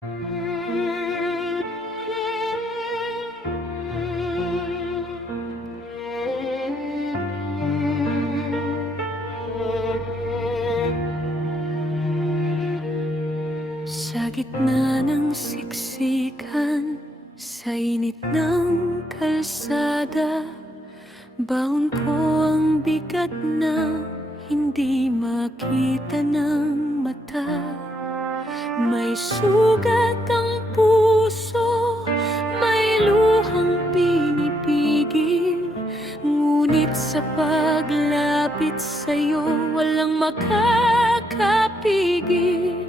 Sa gitna ng siksikan, sa init ng kalsada, baon ko ang bigat na hindi makita ng mata. May sugat ang puso, may luhang pinipigil, ngunit sa paglapit sa'yo, walang makakapigil.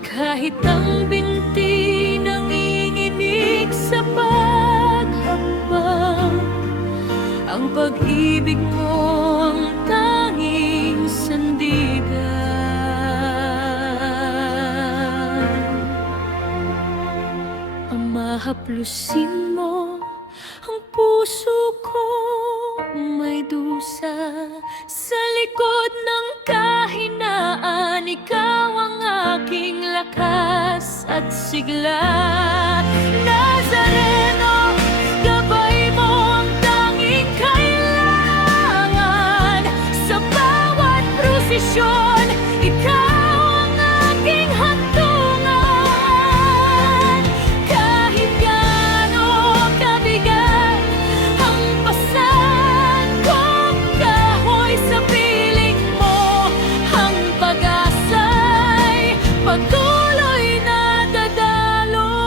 Kahit ang binti nanginginig sa paghambang, ang pag-ibig mo ang tanging sandigan. Mahaplusin mo ang puso ko, may dusa. Sa likod ng kahinaan, ikaw ang aking lakas at sigla. Nazareno, gabay mo ang tanging kailangan. Sa bawat prosesyon, ikaw ang aking hantungan. Kahit gaano kabigat ang pasan kong kahoy sa piling mo, ang pag-asa'y patuloy na dadaloy.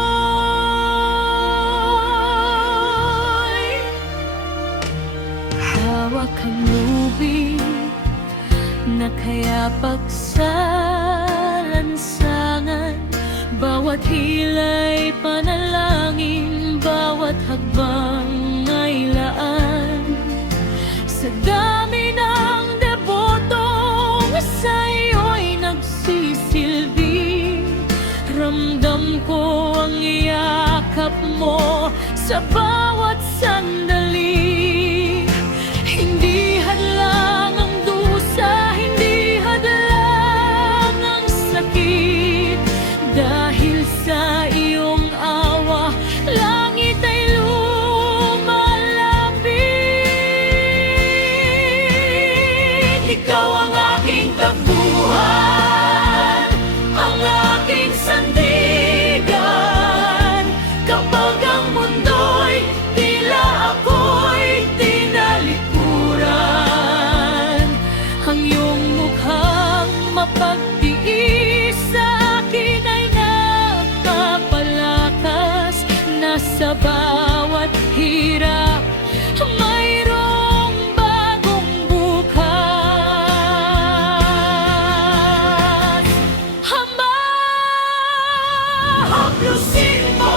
Hawak ang lubid na kaya sa lansangan, bawat hilay panalangin, bawat hakbang ay laan. Sa dami ng debotong sa'yo'y nagsisilbi, ramdam ko ang yakap mo sa bawat sandali. Hindi hadlang ang dusa, hindi hadlang ang sakit, dahil sa iyong awa, langit ay lumalapit. Ikaw ang aking takbuhan, ang aking sandigan. Kapag ang mundo'y tila ako'y tinalikuran, ang iyong mukhang mapagtiis sa akin ay nakapalakas. Nasa bawat hirap, mayroong bagong bukas. Haplusin mo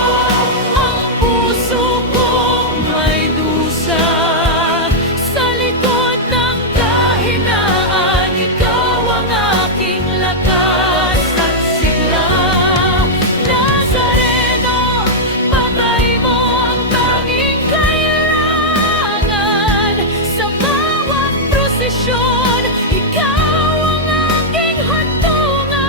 ang puso kong may dusa. Sa likod ng kahinaan, ikaw ang aking lakas at sigla. Nazareno, patay mo ang tanging kailangan. Sa bawat prosesyon, ikaw ang aking hantungan.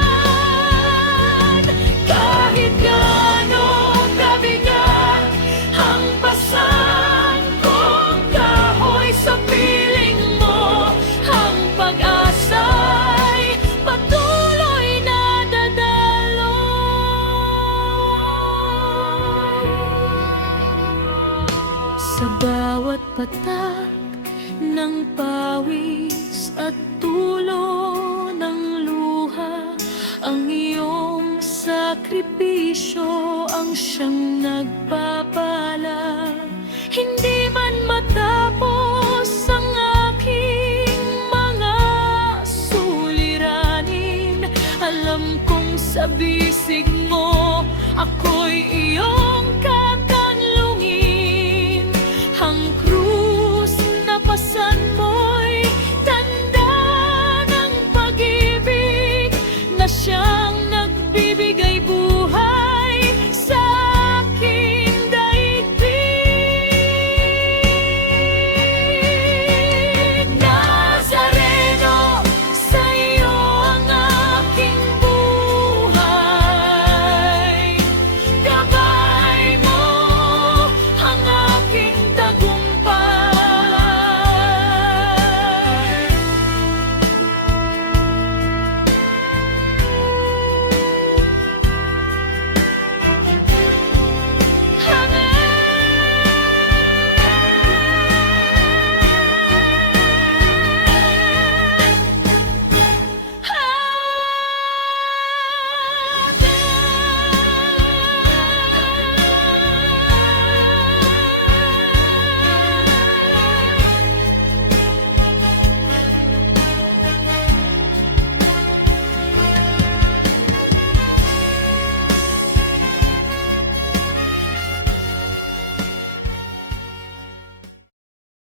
Kahit gaano kabigat ang pasan kong kahoy sa piling mo, ang pag-asa'y patuloy na dadaloy. Sa bawat patak ng pawis at tulo ng luha, ang iyong sakripisyo ang siyang nagpapala. Hindi man matapos ang aking mga suliranin, alam kong sa bisig mo ako'y iyong